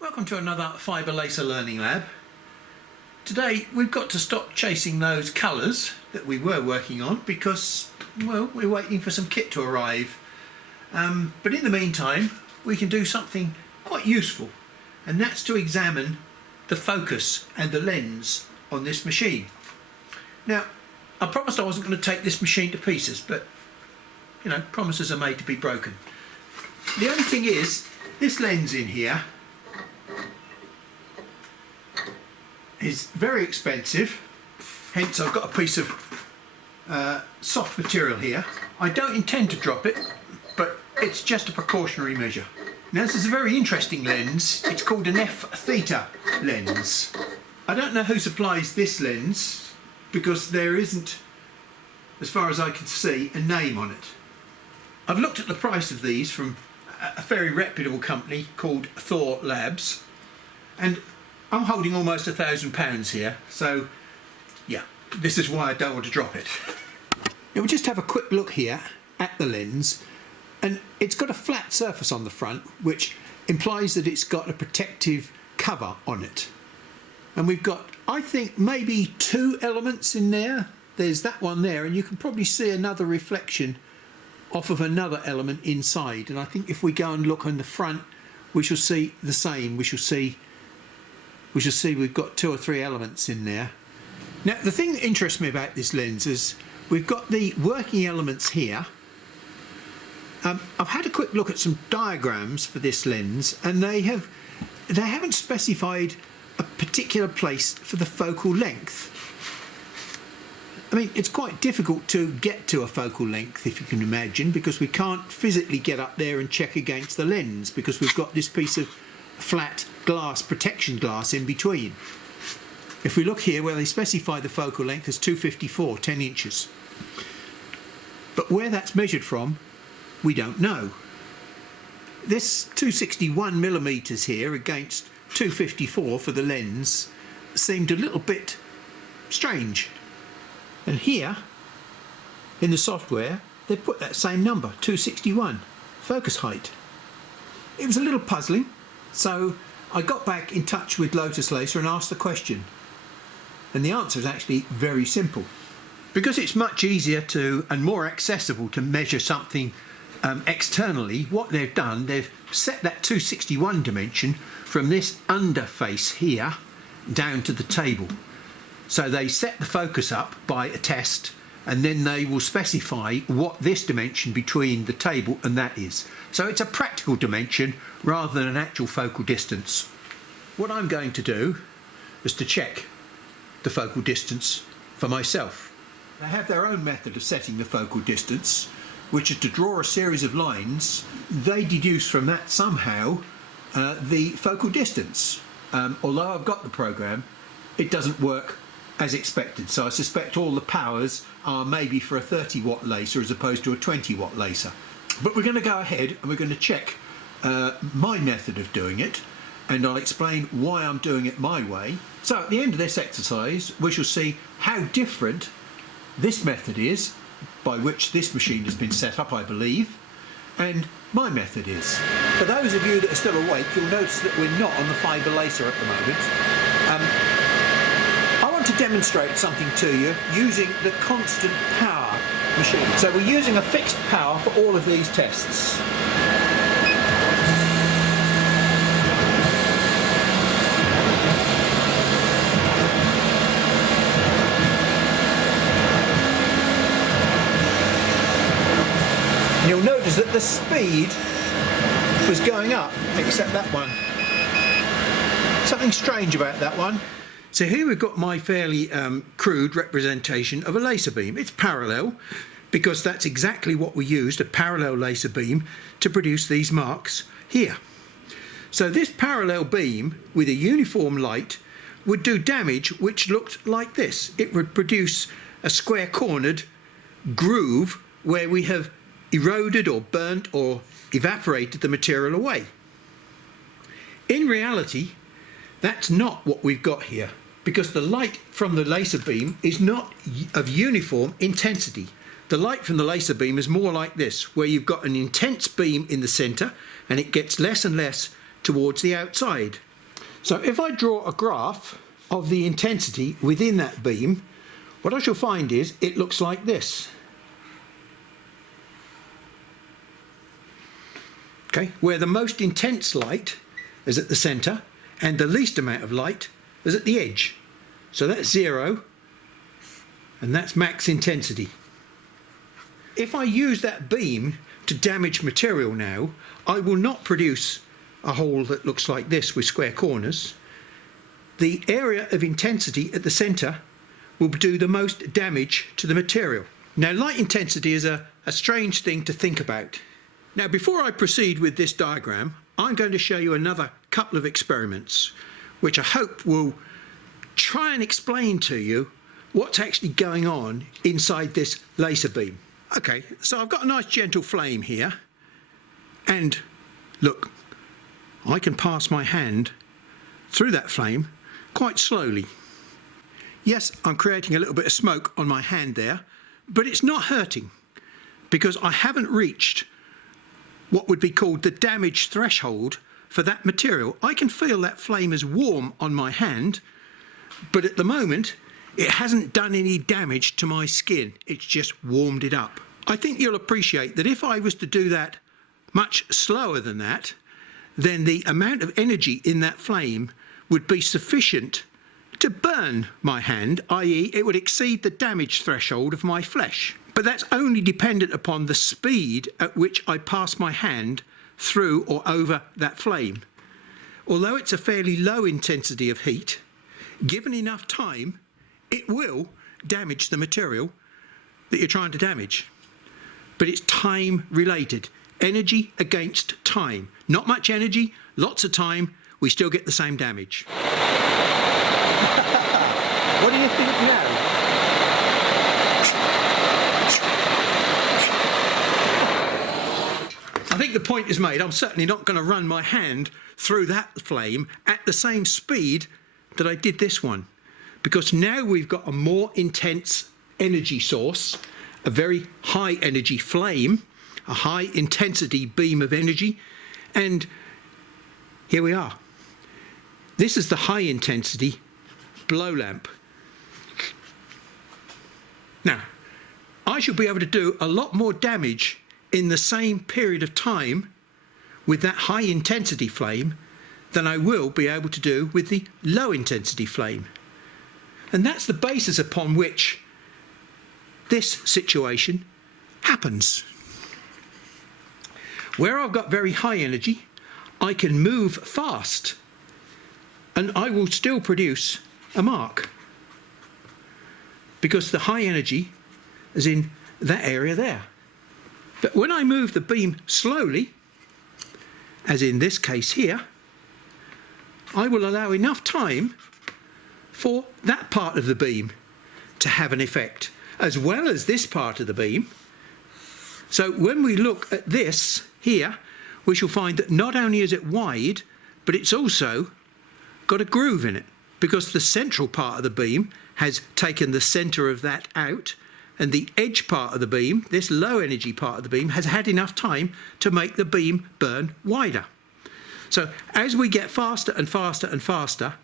Welcome to another fibre laser learning lab. Today we've got to stop chasing those colours that we were working on because, well, we're waiting for some kit to arrive. But in the meantime we can do something quite useful, and that's to examine the focus and the lens on this machine. Now, I promised I wasn't going to take this machine to pieces, but you know, promises are made to be broken. The only thing is, this lens in here is very expensive, hence I've got a piece of soft material here. I don't intend to drop it, but it's just a precautionary measure. Now, this is a very interesting lens. It's called an f-theta lens. I don't know who supplies this lens because there isn't, as far as I can see, a name on it. I've looked at the price of these from a very reputable company called Thor Labs, and I'm holding almost £1,000 here, so yeah, this is why I don't want to drop it. Now, we'll just have a quick look here at the lens, and it's got a flat surface on the front, which implies that it's got a protective cover on it. And we've got, I think, maybe two elements in there. There's that one there, and you can probably see another reflection off of another element inside. And I think if we go and look on the front, we shall see the same. We shall see we've got two or three elements in there. Now, the thing that interests me about this lens is we've got the working elements here. I've had a quick look at some diagrams for this lens, and they haven't specified a particular place for the focal length. I mean, it's quite difficult to get to a focal length, if you can imagine, because we can't physically get up there and check against the lens because we've got this piece of flat glass, protection glass, in between. If we look here where they specify the focal length as 254, 10 inches. But where that's measured from, we don't know. This 261 millimeters here against 254 for the lens seemed a little bit strange. And here, in the software, they put that same number, 261, focus height. It was a little puzzling, so I got back in touch with Lotus Laser and asked the question. And the answer is actually very simple. Because it's much easier to and more accessible to measure something externally, what they've done, they've set that 261 dimension from this underface here down to the table. So they set the focus up by a test, and then they will specify what this dimension between the table and that is. So it's a practical dimension rather than an actual focal distance. What I'm going to do is to check the focal distance for myself. They have their own method of setting the focal distance, which is to draw a series of lines. They deduce from that somehow the focal distance. Although I've got the program, it doesn't work as expected, so I suspect all the powers are maybe for a 30-watt laser as opposed to a 20-watt laser. But we're going to go ahead and we're going to check my method of doing it, and I'll explain why I'm doing it my way. So at the end of this exercise we shall see how different this method is, by which this machine has been set up, I believe, and my method is. For those of you that are still awake, you'll notice that we're not on the fibre laser at the moment. I want to demonstrate something to you using the constant power machine. So we're using a fixed power for all of these tests. You'll notice that the speed was going up, except that one. Something strange about that one. So here we've got my fairly crude representation of a laser beam. It's parallel, because that's exactly what we used, a parallel laser beam, to produce these marks here. So this parallel beam with a uniform light would do damage which looked like this. It would produce a square-cornered groove where we have eroded or burnt or evaporated the material away. In reality, that's not what we've got here, because the light from the laser beam is not of uniform intensity. The light from the laser beam is more like this, where you've got an intense beam in the centre and it gets less and less towards the outside. So if I draw a graph of the intensity within that beam, what I shall find is it looks like this. Okay, where the most intense light is at the centre and the least amount of light is at the edge. So that's 0 and that's max intensity. If I use that beam to damage material now, I will not produce a hole that looks like this with square corners. The area of intensity at the centre will do the most damage to the material. Now, light intensity is a strange thing to think about. Now, before I proceed with this diagram, I'm going to show you another couple of experiments which I hope will try and explain to you what's actually going on inside this laser beam. Okay, so I've got a nice gentle flame here, and look, I can pass my hand through that flame quite slowly. Yes, I'm creating a little bit of smoke on my hand there, but it's not hurting because I haven't reached what would be called the damage threshold for that material. I can feel that flame is warm on my hand, but at the moment it hasn't done any damage to my skin. It's just warmed it up. I think you'll appreciate that if I was to do that much slower than that, then the amount of energy in that flame would be sufficient to burn my hand, i.e. it would exceed the damage threshold of my flesh. But that's only dependent upon the speed at which I pass my hand through or over that flame. Although it's a fairly low intensity of heat, given enough time, it will damage the material that you're trying to damage. But it's time related. Energy against time. Not much energy, lots of time, we still get the same damage. What do you think now? I think the point is made. I'm certainly not going to run my hand through that flame at the same speed that I did this one, because now we've got a more intense energy source, a very high energy flame, a high intensity beam of energy, and here we are. This is the high intensity blow lamp. Now, I should be able to do a lot more damage in the same period of time with that high intensity flame than I will be able to do with the low intensity flame. And that's the basis upon which this situation happens. Where I've got very high energy, I can move fast and I will still produce a mark because the high energy is in that area there. But when I move the beam slowly, as in this case here, I will allow enough time for that part of the beam to have an effect, as well as this part of the beam. So when we look at this here, we shall find that not only is it wide, but it's also got a groove in it, because the central part of the beam has taken the centre of that out, and the edge part of the beam, this low energy part of the beam, has had enough time to make the beam burn wider. So as we get faster and faster and faster,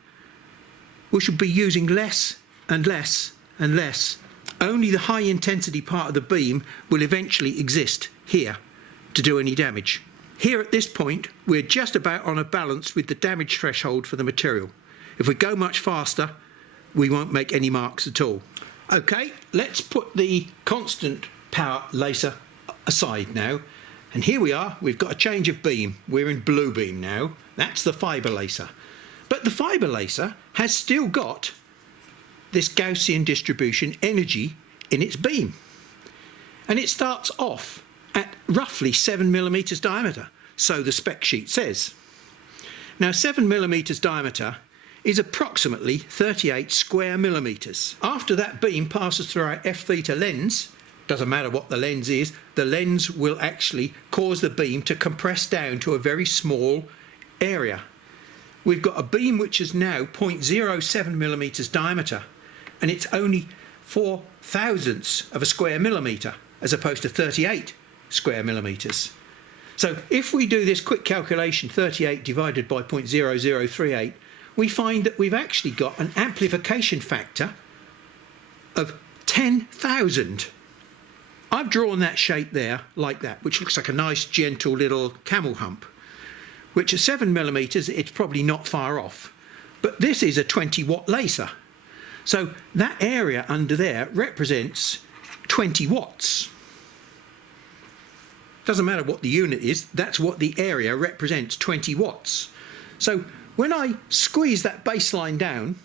we should be using less and less and less. Only the high intensity part of the beam will eventually exist here to do any damage. Here at this point, we're just about on a balance with the damage threshold for the material. If we go much faster, we won't make any marks at all. Okay, let's put the constant power laser aside now. And here we are, we've got a change of beam. We're in blue beam now. That's the fibre laser. But the fibre laser has still got this Gaussian distribution energy in its beam. And it starts off at roughly 7mm diameter, so the spec sheet says. Now 7mm diameter is approximately 38 square millimetres. After that beam passes through our f-theta lens, doesn't matter what the lens is, the lens will actually cause the beam to compress down to a very small area. We've got a beam which is now 0.07mm diameter, and it's only 4/1000ths of a square millimetre as opposed to 38 square millimetres. So if we do this quick calculation, 38 divided by 0.0038, we find that we've actually got an amplification factor of 10,000. I've drawn that shape there like that, which looks like a nice gentle little camel hump, which at 7mm it's probably not far off. But this is a 20-watt laser. So that area under there represents 20 watts. Doesn't matter what the unit is, that's what the area represents, 20 watts. So when I squeeze that baseline down,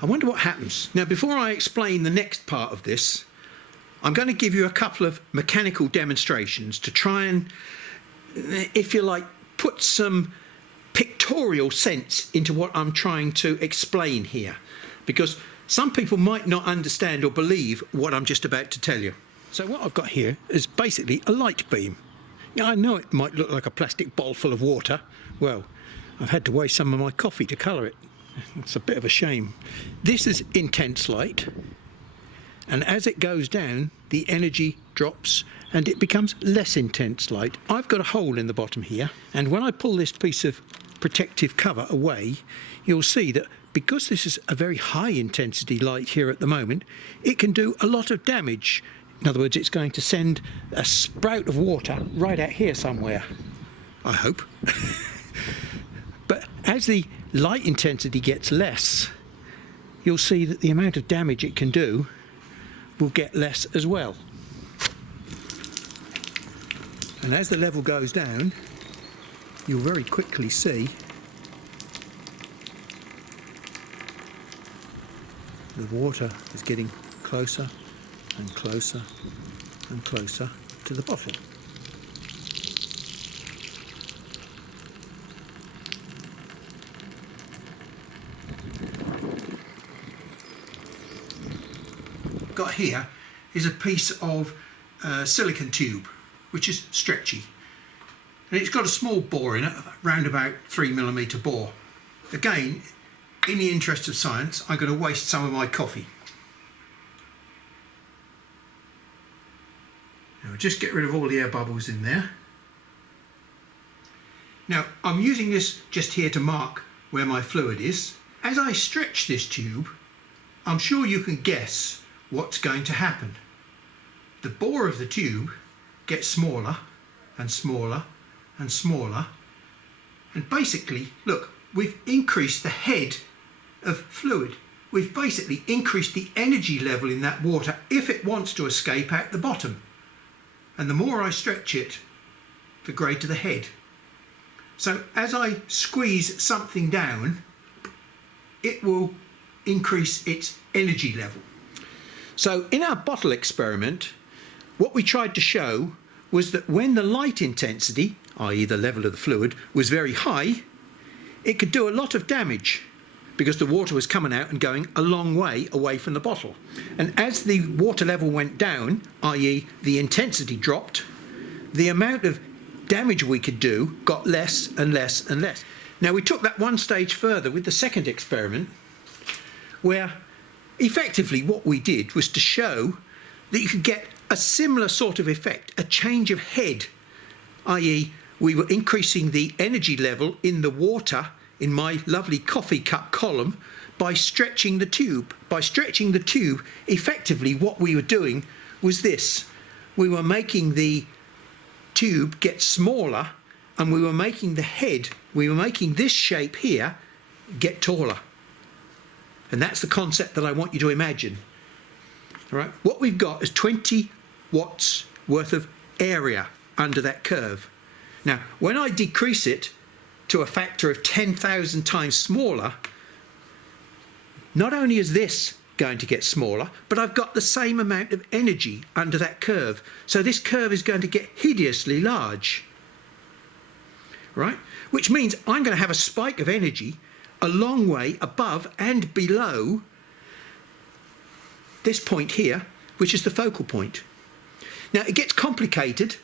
I wonder what happens. Now, before I explain the next part of this, I'm going to give you a couple of mechanical demonstrations to try and, if you like, put some pictorial sense into what I'm trying to explain here, because some people might not understand or believe what I'm just about to tell you. So what I've got here is basically a light beam. Now, I know it might look like a plastic bottle full of water. Well, I've had to waste some of my coffee to colour it. It's a bit of a shame. This is intense light, and as it goes down, the energy drops and it becomes less intense light. I've got a hole in the bottom here, and when I pull this piece of protective cover away, you'll see that because this is a very high intensity light here at the moment, it can do a lot of damage. In other words, it's going to send a sprout of water right out here somewhere, I hope. But as the light intensity gets less, you'll see that the amount of damage it can do will get less as well. And as the level goes down, you'll very quickly see the water is getting closer and closer and closer to the bottle. Got here is a piece of silicon tube, which is stretchy, and it's got a small bore in it, around about 3mm bore. Again, in the interest of science, I'm going to waste some of my coffee. Now, just get rid of all the air bubbles in there. Now, I'm using this just here to mark where my fluid is. As I stretch this tube, I'm sure you can guess what's going to happen. The bore of the tube gets smaller and smaller and smaller, and basically, look, we've increased the head of fluid. We've basically increased the energy level in that water if it wants to escape out the bottom. And the more I stretch it, the greater the head. So as I squeeze something down, it will increase its energy level. So in our bottle experiment, what we tried to show was that when the light intensity, i.e. the level of the fluid, was very high, it could do a lot of damage because the water was coming out and going a long way away from the bottle. And as the water level went down, i.e. the intensity dropped, the amount of damage we could do got less and less and less. Now, we took that one stage further with the second experiment, where effectively what we did was to show that you could get a similar sort of effect, a change of head, i.e. we were increasing the energy level in the water in my lovely coffee cup column by stretching the tube. By stretching the tube, effectively what we were doing was this. We were making the tube get smaller, and we were making the head, we were making this shape here get taller. And that's the concept that I want you to imagine. All right? What we've got is 20 watts worth of area under that curve. Now, when I decrease it to a factor of 10,000 times smaller, not only is this going to get smaller, but I've got the same amount of energy under that curve. So this curve is going to get hideously large, right? Which means I'm going to have a spike of energy a long way above and below this point here, which is the focal point. Now, it gets complicated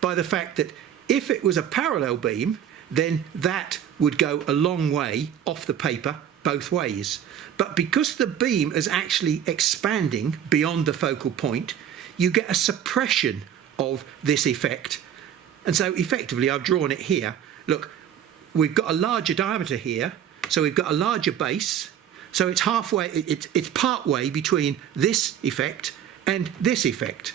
by the fact that if it was a parallel beam, then that would go a long way off the paper both ways. But because the beam is actually expanding beyond the focal point, you get a suppression of this effect. And so effectively, I've drawn it here. Look, we've got a larger diameter here, So we've got a larger base. So it's halfway, it's part way between this effect and this effect.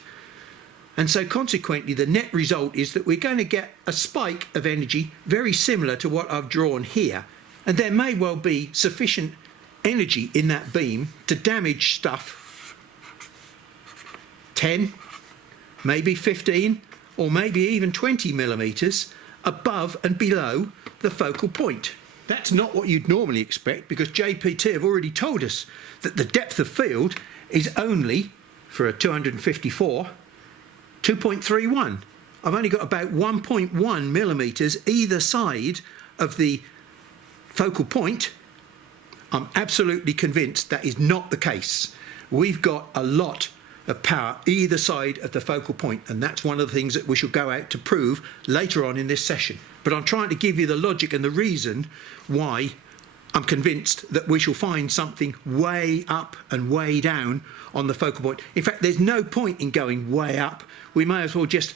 And so consequently, the net result is that we're going to get a spike of energy very similar to what I've drawn here. And there may well be sufficient energy in that beam to damage stuff 10, maybe 15, or maybe even 20 millimeters above and below the focal point. That's not what you'd normally expect, because JPT have already told us that the depth of field is only, for a 254, 2.31. I've only got about 1.1 millimeters either side of the focal point. I'm absolutely convinced that is not the case. We've got a lot of power either side of the focal point, and that's one of the things that we shall go out to prove later on in this session. But I'm trying to give you the logic and the reason why I'm convinced that we shall find something way up and way down on the focal point. In fact, there's no point in going way up. We may as well just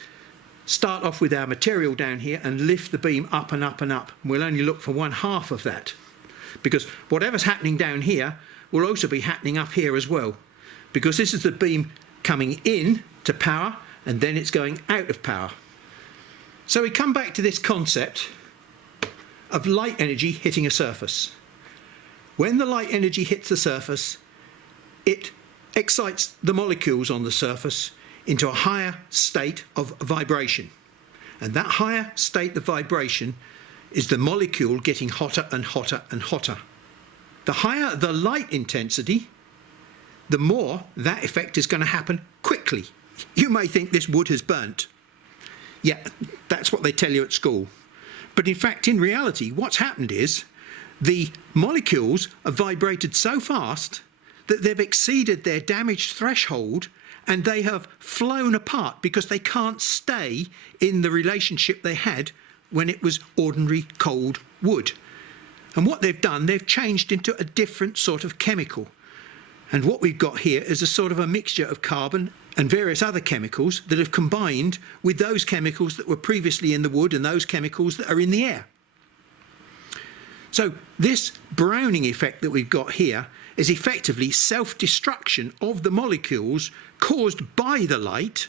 start off with our material down here and lift the beam up and up and up. We'll only look for 1/2 of that, because whatever's happening down here will also be happening up here as well, because this is the beam coming in to power and then it's going out of power. So we come back to this concept of light energy hitting a surface. When the light energy hits the surface, it excites the molecules on the surface into a higher state of vibration. And that higher state of vibration is the molecule getting hotter and hotter and hotter. The higher the light intensity, the more that effect is going to happen quickly. You may think this wood has burnt. Yeah, that's what they tell you at school. But in fact, in reality, what's happened is the molecules have vibrated so fast that they've exceeded their damaged threshold, and they have flown apart because they can't stay in the relationship they had when it was ordinary cold wood. And what they've done, they've changed into a different sort of chemical. And what we've got here is a sort of a mixture of carbon and various other chemicals that have combined with those chemicals that were previously in the wood and those chemicals that are in the air. So this browning effect that we've got here is effectively self-destruction of the molecules caused by the light,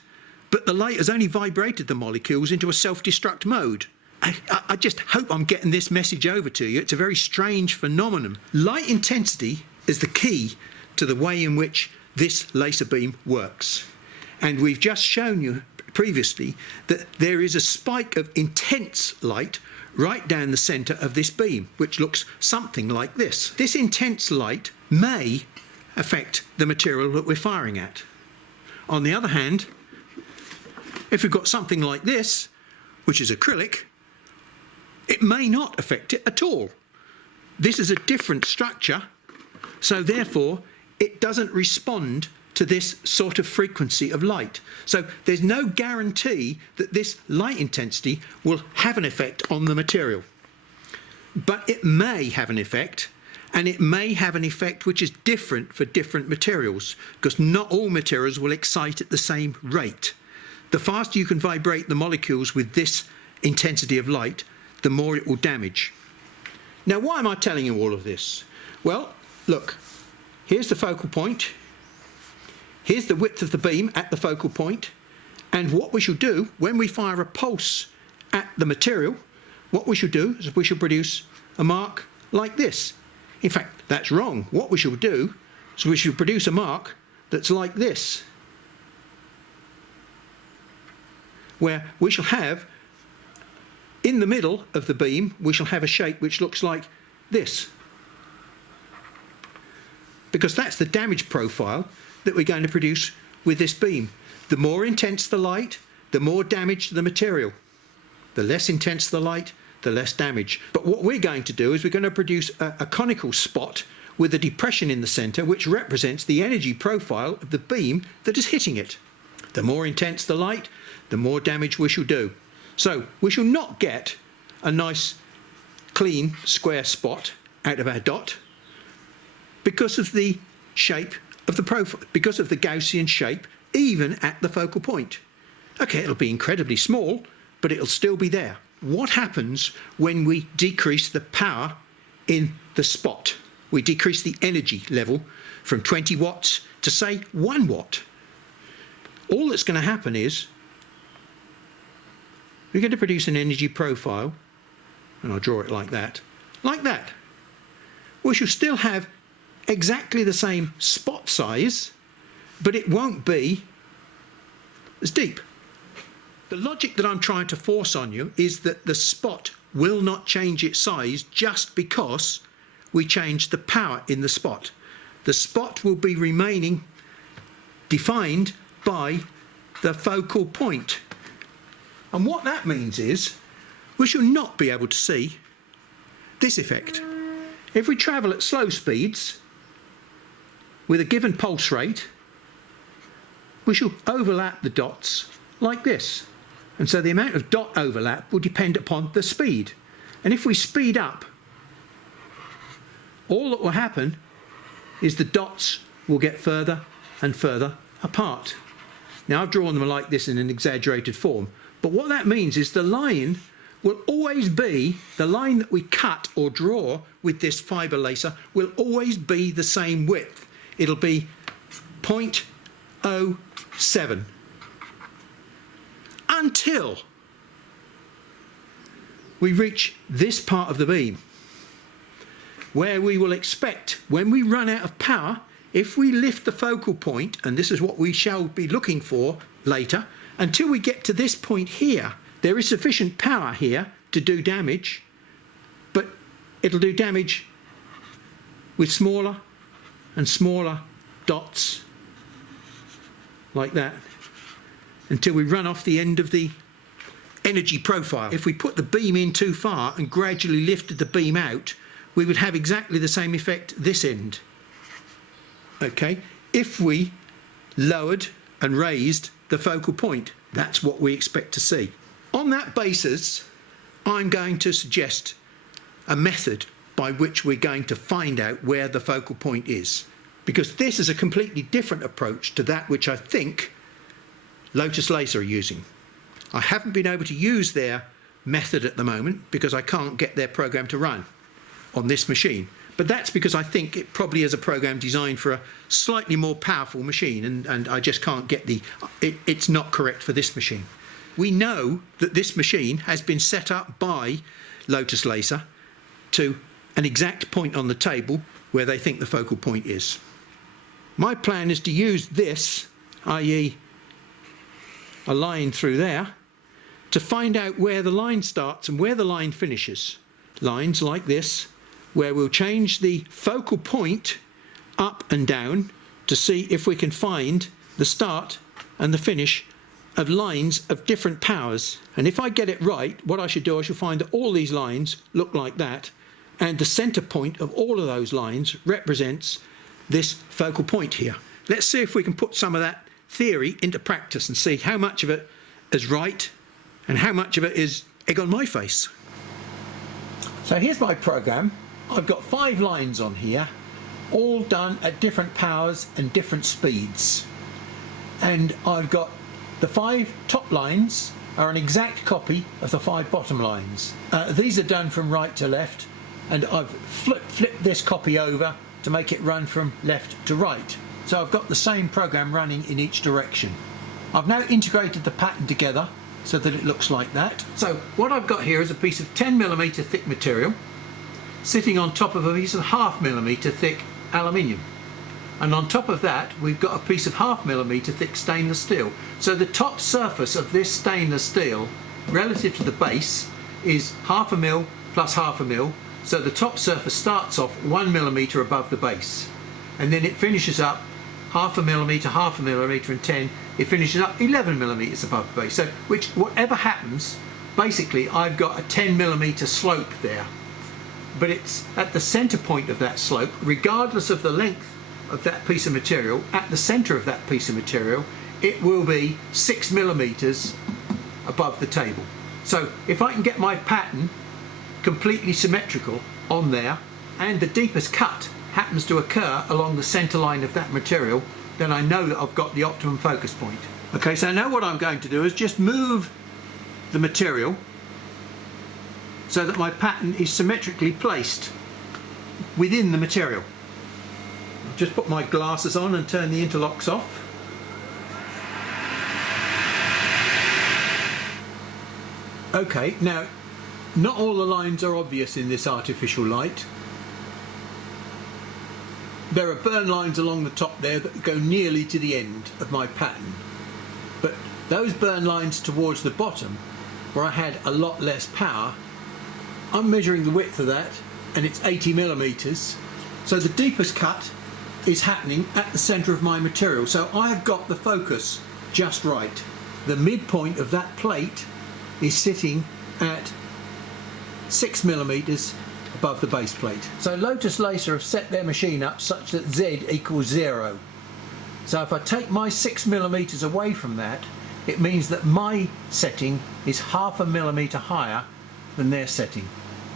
but the light has only vibrated the molecules into a self-destruct mode. I just hope I'm getting this message over to you. It's a very strange phenomenon. Light intensity is the key to the way in which this laser beam works. And we've just shown you previously that there is a spike of intense light right down the centre of this beam, which looks something like this. This intense light may affect the material that we're firing at. On the other hand, if we've got something like this, which is acrylic, it may not affect it at all. This is a different structure, so therefore it doesn't respond to this sort of frequency of light. So there's no guarantee that this light intensity will have an effect on the material. But it may have an effect, and it may have an effect which is different for different materials, because not all materials will excite at the same rate. The faster you can vibrate the molecules with this intensity of light, the more it will damage. Now, why am I telling you all of this? Well, look, here's the focal point. Here's the width of the beam at the focal point. And what we shall do when we fire a pulse at the material, what we shall do is we shall produce a mark like this. In fact, that's wrong. What we shall do is we shall produce a mark that's like this, where we shall have, in the middle of the beam, we shall have a shape which looks like this. Because that's the damage profile that we're going to produce with this beam. The more intense the light, the more damage to the material. The less intense the light, the less damage. But what we're going to do is we're going to produce a conical spot with a depression in the centre, which represents the energy profile of the beam that is hitting it. The more intense the light, the more damage we shall do. So we shall not get a nice clean square spot out of our dot because of the shape of the profile, because of the Gaussian shape, even at the focal point. Okay, it'll be incredibly small, but it'll still be there. What happens when we decrease the power in the spot. We decrease the energy level from 20 watts to, say, 1 watt. All that's going to happen is we're going to produce an energy profile, and I'll draw it like that, we shall still have exactly the same spot size, but it won't be as deep. The logic that I'm trying to force on you is that the spot will not change its size just because we change the power in the spot. The spot will be remaining defined by the focal point. And what that means is we shall not be able to see this effect. If we travel at slow speeds with a given pulse rate, we shall overlap the dots like this. And so the amount of dot overlap will depend upon the speed. And if we speed up, all that will happen is the dots will get further and further apart. Now, I've drawn them like this in an exaggerated form, but what that means is the line will always be, the line that we cut or draw with this fibre laser will always be the same width. It'll be 0.07 until we reach this part of the beam, where we will expect, when we run out of power, if we lift the focal point, and this is what we shall be looking for later, until we get to this point here, there is sufficient power here to do damage, but it'll do damage with smaller and smaller dots like that until we run off the end of the energy profile. If we put the beam in too far and gradually lifted the beam out, we would have exactly the same effect this end. Okay, if we lowered and raised the focal point, that's what we expect to see. On that basis, I'm going to suggest a method by which we're going to find out where the focal point is, because this is a completely different approach to that which I think Lotus Laser are using. I haven't been able to use their method at the moment because I can't get their program to run on this machine. But that's because I think it probably is a program designed for a slightly more powerful machine, and I just can't get it's not correct for this machine. We know that this machine has been set up by Lotus Laser to an exact point on the table where they think the focal point is. My plan is to use this, i.e. a line through there, to find out where the line starts and where the line finishes. Lines like this, where we'll change the focal point up and down to see if we can find the start and the finish of lines of different powers. And if I get it right, what I should do, I should find that all these lines look like that, and the centre point of all of those lines represents this focal point here. Let's see if we can put some of that theory into practice and see how much of it is right and how much of it is egg on my face. So here's my program. I've got 5 lines on here, all done at different powers and different speeds. And I've got the 5 top lines are an exact copy of the 5 bottom lines. These are done from right to left, and I've flipped this copy over to make it run from left to right. So I've got the same program running in each direction. I've now integrated the pattern together so that it looks like that. So what I've got here is a piece of 10mm thick material sitting on top of a piece of 0.5mm thick aluminium. And on top of that we've got a piece of 0.5mm thick stainless steel. So the top surface of this stainless steel relative to the base is 0.5 mm plus 0.5 mm. So the top surface starts off 1mm above the base, and then it finishes up 0.5 mm, 0.5 mm and 10, it finishes up 11mm above the base. So whatever happens, basically I've got a 10mm slope there. But it's at the centre point of that slope, regardless of the length of that piece of material, at the centre of that piece of material, it will be 6mm above the table. So if I can get my pattern completely symmetrical on there, and the deepest cut happens to occur along the centre line of that material, then I know that I've got the optimum focus point. Okay, so now what I'm going to do is just move the material so that my pattern is symmetrically placed within the material. I'll just put my glasses on and turn the interlocks off. Okay, now not all the lines are obvious in this artificial light. There are burn lines along the top there that go nearly to the end of my pattern, but those burn lines towards the bottom, where I had a lot less power, I'm measuring the width of that and it's 80 millimeters. So the deepest cut is happening at the center of my material, so I have got the focus just right. The midpoint of that plate is sitting at 6 millimeters above the base plate. So Lotus Laser have set their machine up such that Z equals 0. So if I take my 6 millimeters away from that, it means that my setting is half a millimeter higher than their setting.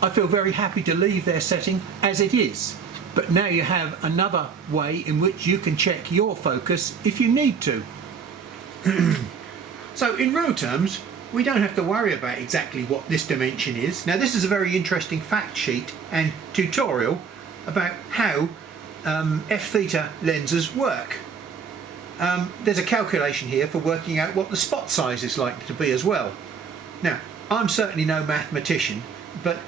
I feel very happy to leave their setting as it is, but now you have another way in which you can check your focus if you need to. So in real terms, we don't have to worry about exactly what this dimension is. Now this is a very interesting fact sheet and tutorial about how f-theta lenses work. There's a calculation here for working out what the spot size is likely to be as well. Now, I'm certainly no mathematician, but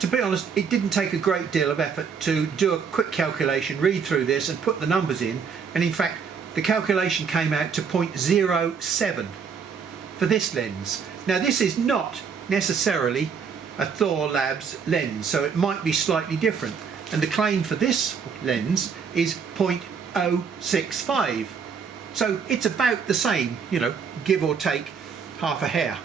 to be honest, it didn't take a great deal of effort to do a quick calculation, read through this and put the numbers in, and in fact the calculation came out to 0.07 for this lens. Now this is not necessarily a Thor Labs lens, so it might be slightly different, and the claim for this lens is 0.065. So it's about the same, you know, give or take half a hair.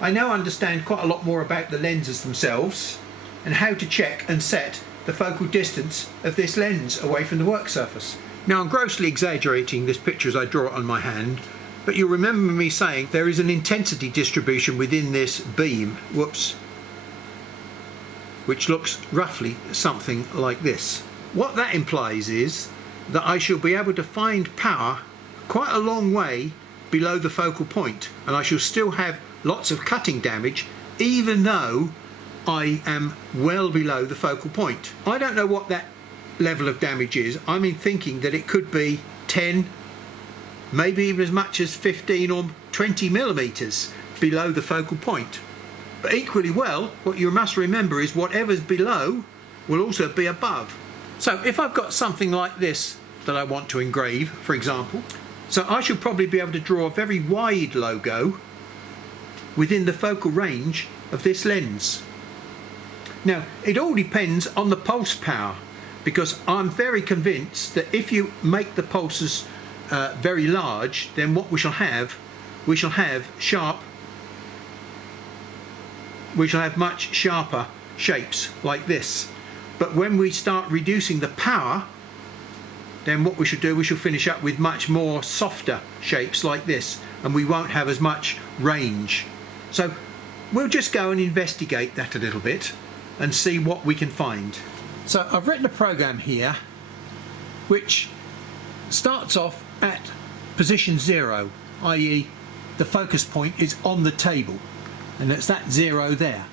I now understand quite a lot more about the lenses themselves and how to check and set the focal distance of this lens away from the work surface. Now I'm grossly exaggerating this picture as I draw it on my hand, but you'll remember me saying there is an intensity distribution within this beam, which looks roughly something like this. What that implies is that I shall be able to find power quite a long way below the focal point, and I shall still have lots of cutting damage even though I am well below the focal point. I don't know what that level of damage is. I'm thinking that it could be 10, maybe even as much as 15 or 20 millimeters below the focal point. But equally well, what you must remember is whatever's below will also be above. So if I've got something like this that I want to engrave, for example, so I should probably be able to draw a very wide logo within the focal range of this lens. Now, it all depends on the pulse power, because I'm very convinced that if you make the pulses very large, then what we shall have much sharper shapes like this. But when we start reducing the power, then what we should do, we shall finish up with much more softer shapes like this, and we won't have as much range. So we'll just go and investigate that a little bit and see what we can find. So I've written a program here which starts off at position 0, i.e. the focus point is on the table, and it's that 0 there.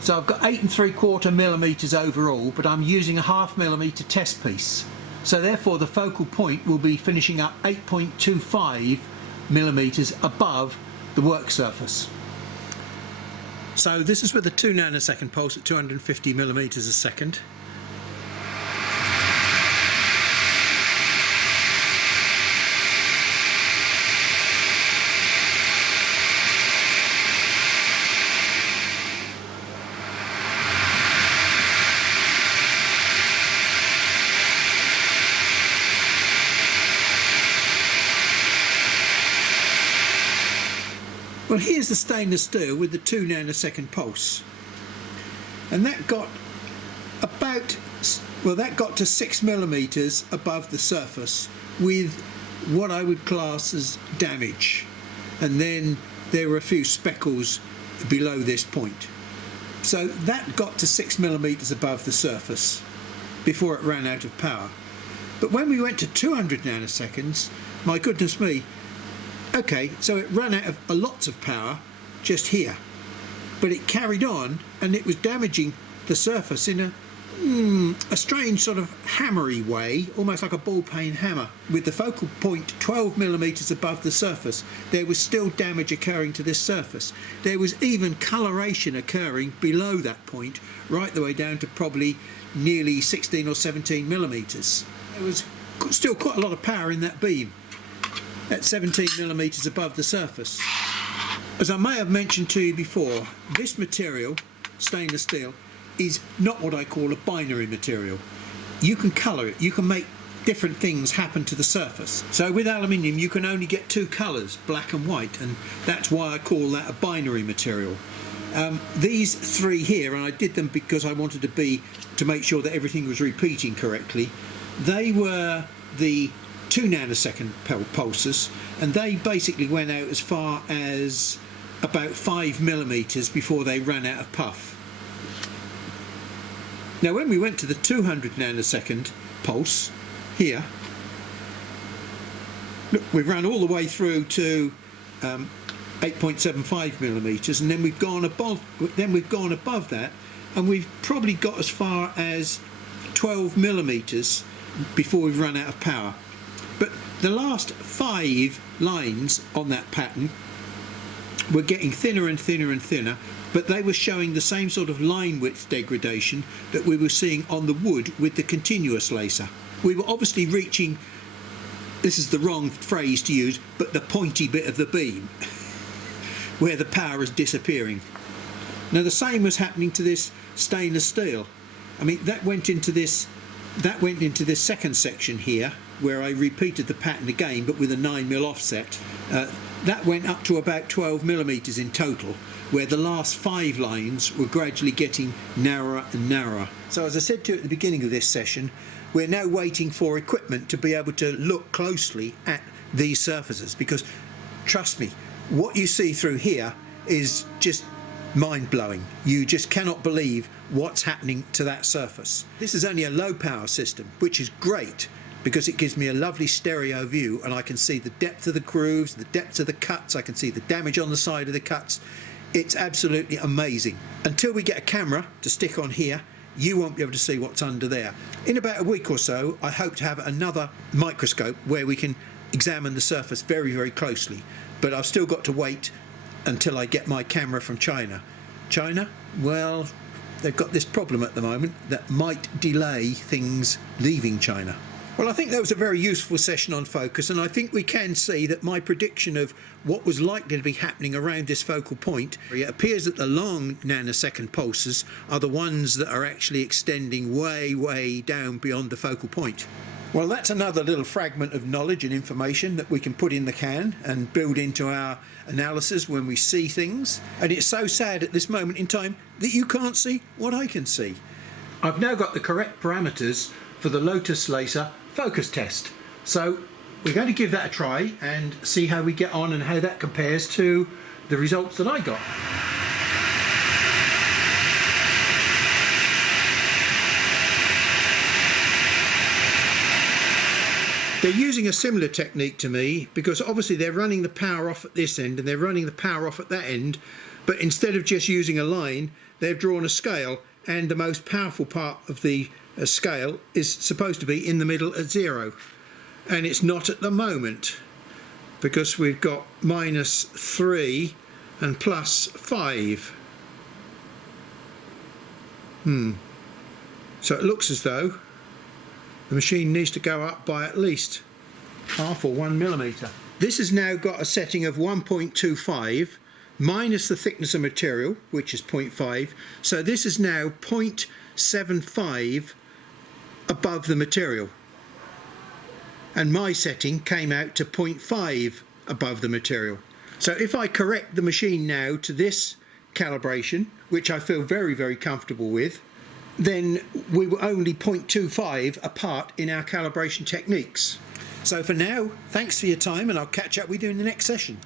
So I've got 8 3/4 millimeters overall, but I'm using a 0.5 millimeter test piece. So therefore the focal point will be finishing up 8.25 millimeters above the work surface. So this is with a 2 nanosecond pulse at 250 millimeters a second. Well, here's the stainless steel with the 2 nanosecond pulse, and that got to 6 millimeters above the surface with what I would class as damage, and then there were a few speckles below this point. So that got to 6 millimeters above the surface before it ran out of power. But when we went to 200 nanoseconds, my goodness me, okay, so it ran out of lots of power just here, but it carried on and it was damaging the surface in a a strange sort of hammery way, almost like a ball peen hammer. With the focal point 12 millimeters above the surface, there was still damage occurring to this surface. There was even coloration occurring below that point, right the way down to probably nearly 16 or 17 millimeters. There was still quite a lot of power in that beam at 17 millimeters above the surface. As I may have mentioned to you before, this material, stainless steel, is not what I call a binary material. You can colour it, you can make different things happen to the surface. So with aluminium you can only get two colours, black and white, and that's why I call that a binary material. These three here, and I did them because I wanted to make sure that everything was repeating correctly, they were the 2 nanosecond pulses, and they basically went out as far as about 5 millimeters before they ran out of puff. Now when we went to the 200 nanosecond pulse here, look, we've run all the way through to 8.75 millimeters, and then we've gone above that, and we've probably got as far as 12 millimeters before we've run out of power. But the last 5 lines on that pattern were getting thinner and thinner and thinner, but they were showing the same sort of line width degradation that we were seeing on the wood with the continuous laser. We were obviously reaching, this is the wrong phrase to use, but the pointy bit of the beam where the power is disappearing. Now the same was happening to this stainless steel. I mean, that went into this second section here where I repeated the pattern again but with a 9mm offset. That went up to about 12 millimeters in total, where the last 5 lines were gradually getting narrower and narrower. So as I said to you at the beginning of this session, we're now waiting for equipment to be able to look closely at these surfaces, because trust me, what you see through here is just mind-blowing. You just cannot believe what's happening to that surface. This is only a low power system, which is great because it gives me a lovely stereo view, and I can see the depth of the grooves, the depth of the cuts, I can see the damage on the side of the cuts. It's absolutely amazing. Until we get a camera to stick on here, you won't be able to see what's under there. In about a week or so, I hope to have another microscope where we can examine the surface very, very closely. But I've still got to wait until I get my camera from China. China? Well, they've got this problem at the moment that might delay things leaving China. Well, I think that was a very useful session on focus, and I think we can see that my prediction of what was likely to be happening around this focal point, it appears that the long nanosecond pulses are the ones that are actually extending way, way down beyond the focal point. Well, that's another little fragment of knowledge and information that we can put in the can and build into our analysis when we see things. And it's so sad at this moment in time that you can't see what I can see. I've now got the correct parameters for the Lotus Laser focus test. So we're going to give that a try and see how we get on and how that compares to the results that I got. They're using a similar technique to me, because obviously they're running the power off at this end and they're running the power off at that end, but instead of just using a line, they've drawn a scale, and the most powerful part of the scale is supposed to be in the middle at 0, and it's not at the moment, because we've got -3 and +5. So it looks as though the machine needs to go up by at least half or 1 millimeter. This has now got a setting of 1.25 minus the thickness of material, which is 0.5, so this is now 0.75 above the material, and my setting came out to 0.5 above the material. So if I correct the machine now to this calibration, which I feel very, very comfortable with, then we were only 0.25 apart in our calibration techniques. So for now, thanks for your time, and I'll catch up with you in the next session.